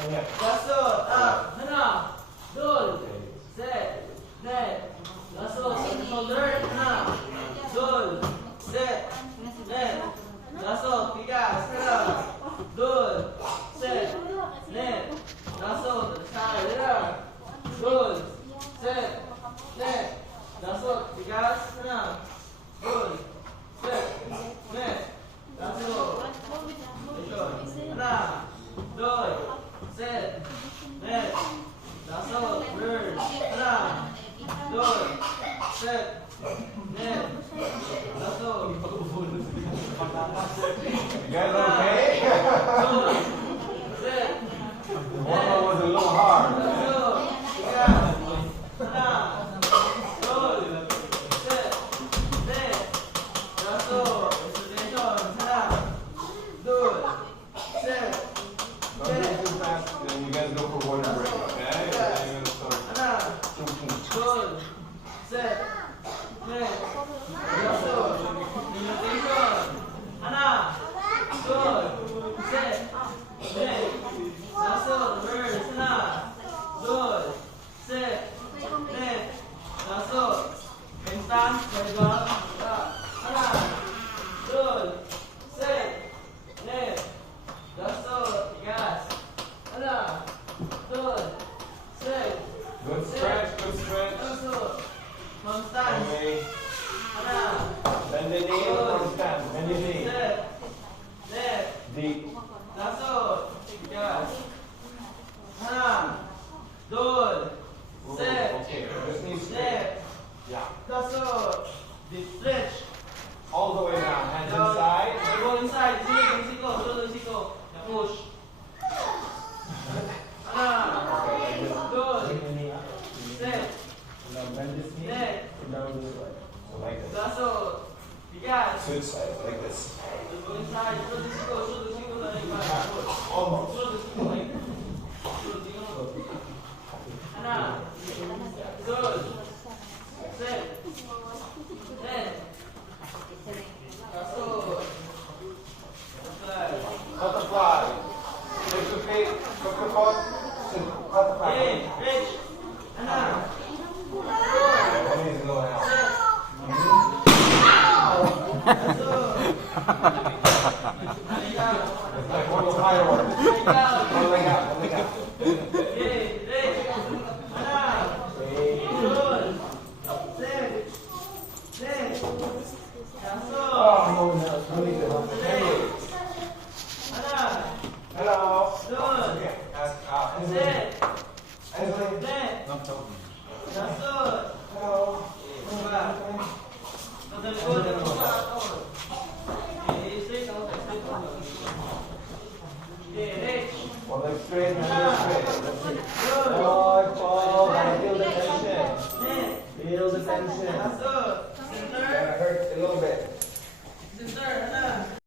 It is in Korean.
다섯, 하나, 둘, 셋, 넷, 다섯, 숄더, 하나, 둘, 셋, 넷, 다섯, 비가, 하나, 둘, 셋, 넷, 다섯, 잘 내려, 둘, 셋, 넷, 다섯, 비가, 하나, 둘, 셋, 넷, 다섯, 하나, 둘, 셋, 넷, 다섯, 둘, 하나, 둘, 셋, 넷, 다섯. You guys okay? 둘, 셋, The one was a little hard. 하나, 둘, 셋, 넷, 다섯, 하나, 둘, 셋, Don't do it too fast, then you guys go for water break, okay? And then you're gonna start. 하나, 둘, 셋, 넷, 다섯, 하나, 둘, 셋, 넷, 다섯, 하나, 둘, 셋, 넷, 다섯, 왼손, 왼손, 하나, 둘, 셋, 넷, 다섯, 하나, 둘, 셋, Good stretch, good stretch. 다섯, 멈stand, Okay. 하나, Bend the knee or stand. Bend your knee. 셋, 넷, Deep. 다섯, 하나, 둘, Ooh, 셋, okay. Just knee straight. 넷, Yeah. 다섯, deep stretch. All the way down. Hands inside. Elbow inside. Siko, shoulder siko. Now push. 하나, 둘, 셋, 넷, So like this. 다섯, 비gas. Switch sides like this. Elbow inside. Shoulder siko, like that. Almost. Shoulder siko, like that. Shoulder siko. 하나, 둘, 셋, 넷, 다섯, Butterfly. Lift the feet. Put the foot. Sit. Butterfly. 넷, reach. 하나, Knees go out. It's like one of those fireworks. One leg out. One leg out. Oh, no, no. It's really good. Hey. Hello. Okay. Ansley. Ansley. Hello. One leg straight.